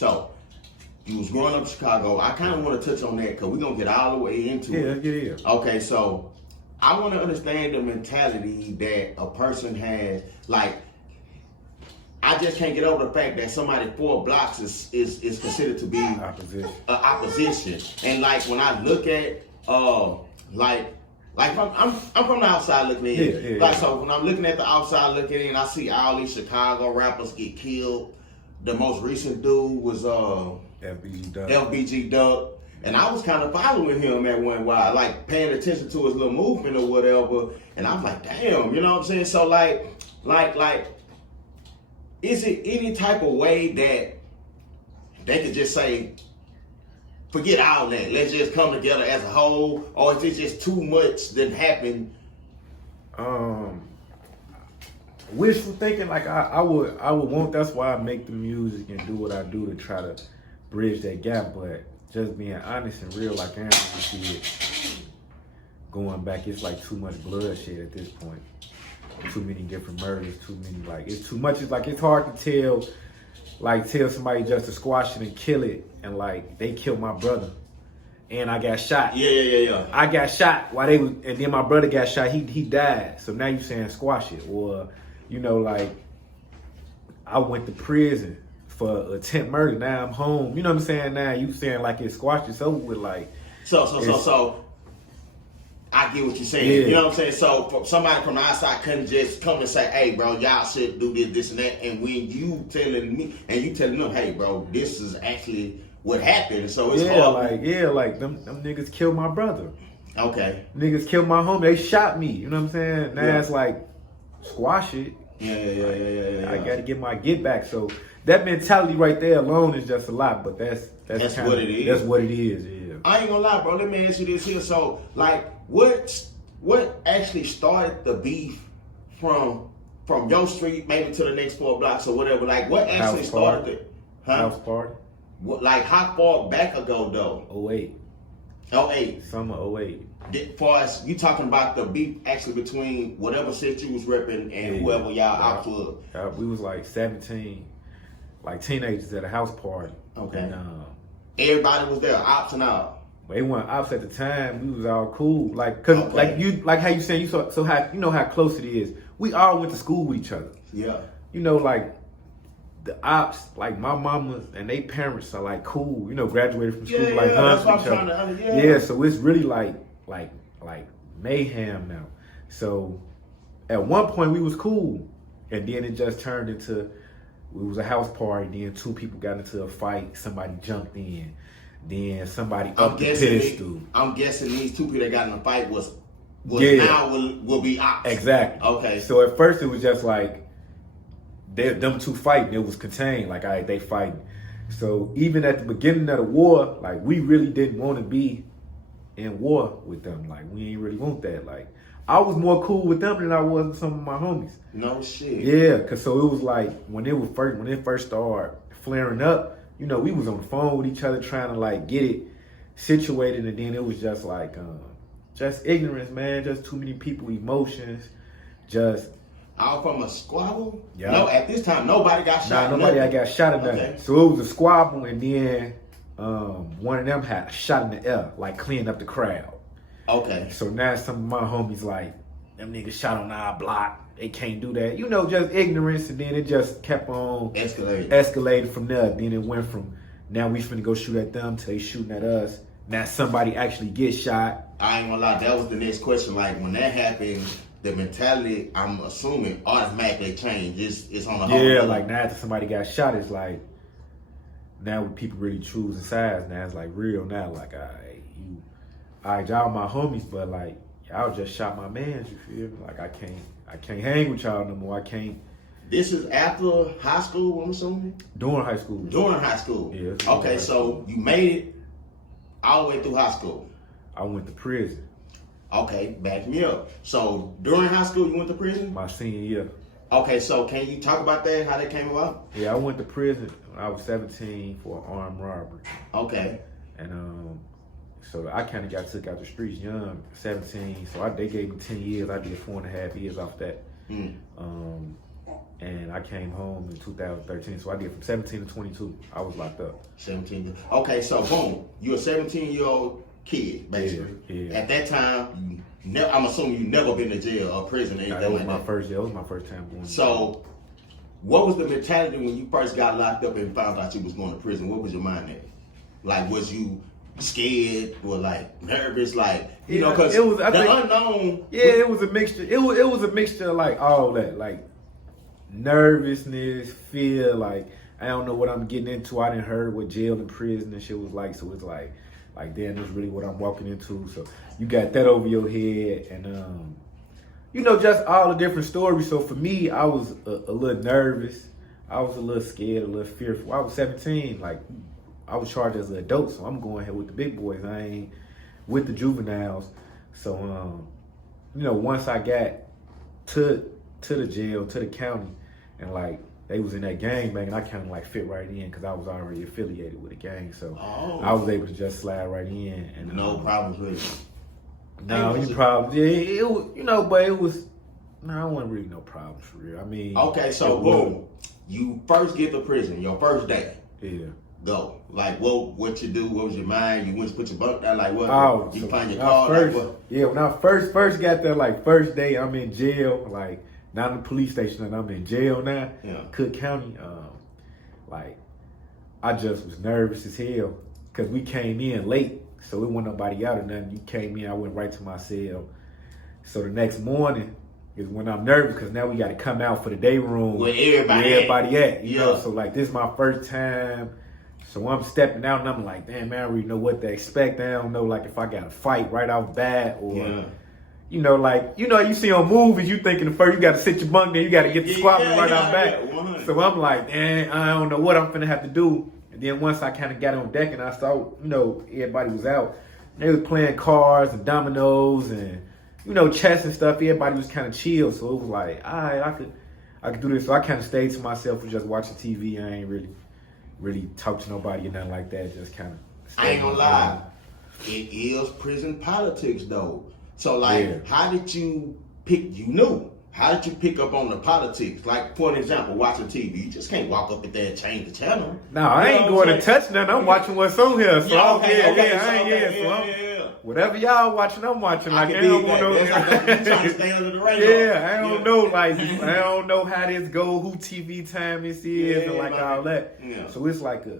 So you was growing up in Chicago. I kind of want to touch on that because we're going to get all the way into it. Yeah, let's get it. Okay, so I want to understand the mentality that a person has. Like, I just can't get over the fact that somebody 4 blocks is considered to be opposition. And like when I look at like I'm from the outside looking in. So when I'm looking at the outside looking in, I see all these Chicago rappers get killed. The most recent dude was FBG Duck. And I was kind of following him at one while, like paying attention to his little movement or whatever. And I was like, damn, you know what I'm saying? So like, is it any type of way that they could just say, forget all that, let's just come together as a whole, or is it just too much that happened? Wishful thinking, like I would want. That's why I make the music and do what I do to try to bridge that gap. But just being honest and real, like I am, see it going back. It's like too much bloodshed at this point. Too many different murders. Too many, like it's too much. It's like it's hard to tell. Like tell somebody just to squash it and kill it, and like they killed my brother, and I got shot. Yeah. I got shot while they was, and then my brother got shot. He died. So now you saying squash it, or you know, like I went to prison for attempt murder. Now I'm home. You know what I'm saying? Now you saying like it squashed it over with like. So I get what you're saying. Yeah. You know what I'm saying? So somebody from the outside couldn't just come and say, hey, bro, y'all should do this, and that. And when you telling me, and you telling them, hey, bro, this is actually what happened. So it's hard. Like them niggas killed my brother. Okay. Niggas killed my homie. They shot me. You know what I'm saying? Now it's like, squash it. Yeah. I got to get my get back. So that mentality right there alone is just a lot. But that's what it is. That's what it is. Yeah. I ain't gonna lie, bro. Let me ask you this here. So, like, what actually started the beef from your street maybe to the next 4 blocks or whatever? Like, what actually started it? House party. What, like, how far back ago though? 08. Summer 08. Far as you talking about the beef actually between whatever set you was repping and whoever y'all out for? We was like 17, like teenagers at a house party. Okay. And, everybody was there, ops and all. They weren't ops at the time. We was all cool, like cause like how you saying so how you know how close it is. We all went to school with each other. Yeah. You know, like the ops, like my mama and they parents are like cool. You know, graduated from school like that's what I'm each trying other. to. Yeah, so it's really like mayhem now. So at one point we was cool, and then it just turned into it was a house party. Then 2 people got into a fight. Somebody jumped in. Then somebody up the pedestal. I'm guessing these 2 people that got in a fight now will be ops. Exactly. Okay. So at first it was just like them 2 fighting. It was contained. Like they fighting. So even at the beginning of the war, like we really didn't want to be in war with them. Like we ain't really want that. Like I was more cool with them than I was with some of my homies. No shit. Yeah, cause so it was like when it first started flaring up, you know, we was on the phone with each other trying to like get it situated, and then it was just like just ignorance, man. Just too many people, emotions, just all from a squabble. Yeah. No, at this time nobody got shot. Nobody got shot at nothing. So it was a squabble, and then one of them had a shot in the air, like cleaning up the crowd. Okay. So now some of my homies like, them niggas shot on our block. They can't do that. You know, just ignorance, and then it just kept on escalated from there. Then it went from now we finna go shoot at them to they shooting at us. Now somebody actually gets shot. I ain't gonna lie, that was the next question. Like when that happened, the mentality, I'm assuming, automatically changed. It's on the whole. Yeah, like now after somebody got shot, it's like now people really choosing sides. Now it's like real now. Like y'all my homies, but like y'all just shot my mans. You feel me? Like I can't hang with y'all no more. I can't. This is after high school, I'm assuming? During high school. During high school. Yeah. Okay, so you made it all the way through high school. I went to prison. Okay, back me up. So during high school, you went to prison? My senior year. Okay, so can you talk about that, how that came about? Yeah, I went to prison when I was 17 for an armed robbery. Okay. And so I kind of got took out the streets young, 17. So they gave me 10 years. I did 4.5 years off that. And I I came home in 2013. So I did from 17 to 22. I was locked up. 17. Okay, so boom, you're a 17-year-old kid, basically. Yeah. At that time, I'm assuming you never been to jail or prison or anything That was like my that. first. Yeah, it was my first time going. So, what was the mentality when you first got locked up and found out you was going to prison? What was your mind at? Like, was you scared or like nervous? Like, you know, because the unknown. Yeah, it was a mixture. It was a mixture of like all that, like nervousness, fear, like I don't know what I'm getting into. I didn't heard what jail and prison and shit was like, so it's like damn, this is really what I'm walking into. So you got that over your head, and you know, just all the different stories. So for me, I was a little nervous. I was a little scared, a little fearful. I was 17, like I was charged as an adult, so I'm going here with the big boys. I ain't with the juveniles. So you know, once I got to the jail, to the county, and like they was in that gang bang, and I kind of like fit right in because I was already affiliated with the gang. So I was able to just slide right in, and no problems really. No, any problems? Yeah, it was, you know, but it was. No, I wasn't really no problems for real. I mean, okay, so boom, you first get to prison, your first day. Yeah. Go. Like, what you do? What was your mind? You went to put your bunk down? Like, what? Oh, you so find your car? First, like, what? Yeah, when I first got there, like first day, I'm in jail. Like, not in the police station, and I'm in jail now. Yeah. Cook County. Like, I just was nervous as hell because we came in late, so it wasn't nobody out or nothing. You came in, I went right to my cell. So the next morning is when I'm nervous because now we got to come out for the day room where everybody at. You know, so like this is my first time. So I'm stepping out and I'm like, damn, man, I don't really know what to expect. I don't know, like, if I got to fight right off bat or, you know, like, you know, you see on movies, you thinking the first, you got to sit your bunk there, you got to get the squabbling right off bat. So I'm like, damn, I don't know what I'm finna have to do. And then once I kind of got on deck and I saw, you know, everybody was out, they was playing cards and dominoes and, you know, chess and stuff. Everybody was kind of chill. So it was like, all right, I could do this. So I kind of stayed to myself and just watching TV. I ain't really talk to nobody or nothing like that. Just kind of. I ain't gonna lie, it is prison politics though. So like, how did you pick? You knew. How did you pick up on the politics? Like, for an example, watching TV, you just can't walk up in there and change the channel. No, I ain't going to touch nothing. I'm watching what's on here. So whatever y'all watching, I'm watching. Like, I don't want no. Trying to stay under the radar. Yeah, I don't know. Like, I don't know how this go, who TV time this is, and like all that. Yeah. So it's like a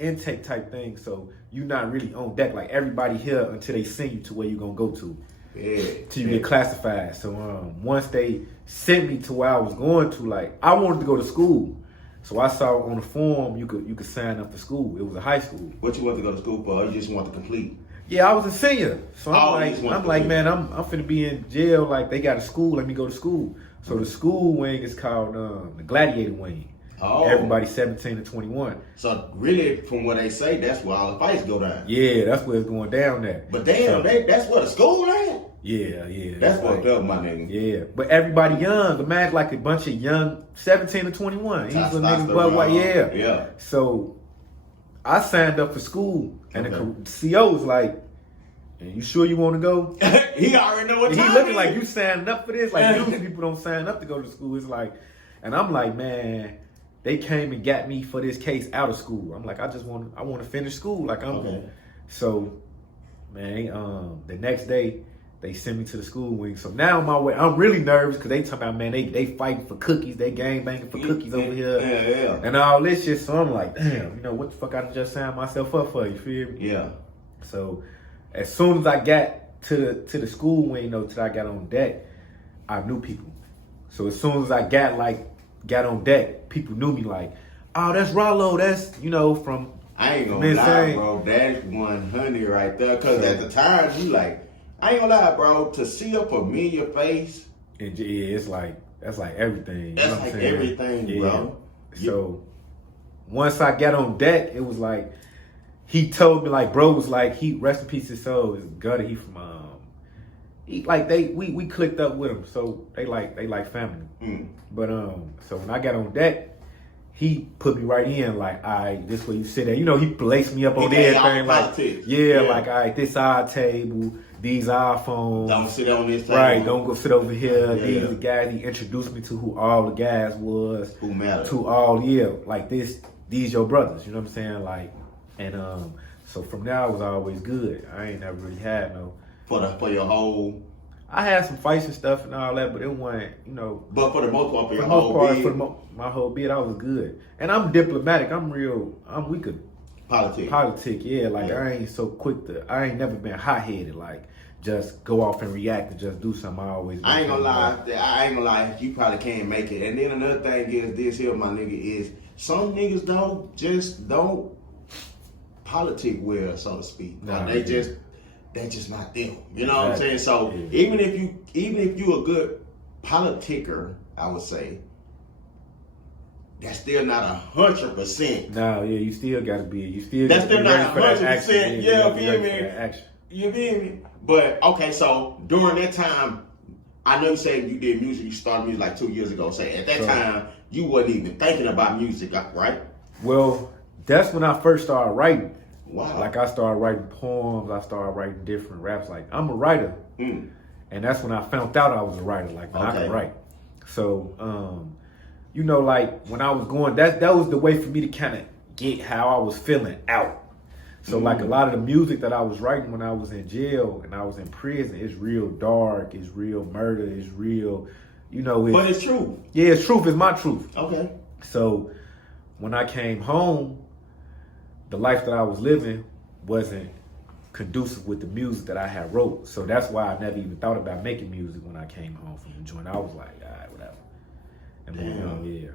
intake type thing. So you're not really on deck. Like everybody here until they send you to where you're gonna go to. Till you get classified. So once they sent me to where I was going to, like I wanted to go to school. So I saw on the form you could sign up for school. It was a high school. What you want to go to school for? Or you just want to complete? Yeah, I was a senior. So I'm like, man, I'm finna be in jail. Like they got a school, let me go to school. So the school wing is called the Gladiator Wing. Oh. Everybody 17 to 21. So really, from what they say, that's where all the fights go down. Yeah, that's where it's going down at. But damn, that's where the school at? Yeah. That's fucked up, my nigga. Yeah, but everybody young. Imagine like a bunch of young 17 to 21. He's a nigga, but what? Yeah. So I signed up for school, and the CO was like, "And you sure you want to go?" He already know what time. He looking like you signed up for this. Like usually people don't sign up to go to school. It's like, and I'm like, man, they came and got me for this case out of school. I'm like, I want to finish school. Like So, man, the next day they sent me to the school wing. So now on my way, I'm really nervous because they talking about, man, they fighting for cookies, they gang banging for cookies over here, and all this shit. So I'm like, damn, you know what the fuck? I just signed myself up for. You feel me? Yeah. So as soon as I got to the school wing, till I got on deck, I knew people. So as soon as I got on deck, people knew me like, oh, that's Rollo. That's from. I ain't gonna lie, bro. That's 100 right there. Cause at the time you like. I ain't gonna lie, bro. To see a familiar face, it's like that's like everything. That's like everything, bro. So once I got on deck, it was like he told me, like, bro was like, he rest in peace his soul is gutted. He from we clicked up with him, so they like family. But so when I got on deck, he put me right in, like, all right, this way you sit there. You know, he placed me up on gave all everything. the Like, politics. yeah, like, all right, this our table, these iPhones. Don't sit on this table. Right, don't go sit over here. Yeah. These the guys. He introduced me to who all the guys was. Who mattered. To all, like this, these your brothers. You know what I'm saying? Like, and so from there I was always good. I ain't never really had no. For your whole. I had some fights and stuff and all that, but it wasn't, you know. But for the most part, my whole bid, I was good. And I'm diplomatic. We could politic, yeah. Like yeah. I ain't so quick to. I ain't never been hot headed. Like just go off and react and just do something. I ain't gonna lie. You probably can't make it. And then another thing is this here, my nigga, is some niggas don't politic well, so to speak. Nah, They just not them. You know what I'm saying? So even if you a good politiker, I would say, that's still not 100%. No, yeah, you still gotta be. You still. That's still not 100%. Yeah, you feel me? You feel me? But okay, so during that time, I know you said you did music. You started music like 2 years ago. Say at that time you wasn't even thinking about music, right? Well, that's when I first started writing. Wow. Like I started writing poems, I started writing different raps. Like I'm a writer. And that's when I found out I was a writer, like when I could write. So you know, like when I was going, that was the way for me to kind of get how I was feeling out. So like a lot of the music that I was writing when I was in jail and I was in prison is real dark, it's real murder, it's real, you know. But it's true. Yeah, it's truth, it's my truth. Okay. So when I came home, the life that I was living wasn't conducive with the music that I had wrote. So that's why I never even thought about making music when I came home from the joint. I was like, all right, whatever. And moving on, yeah.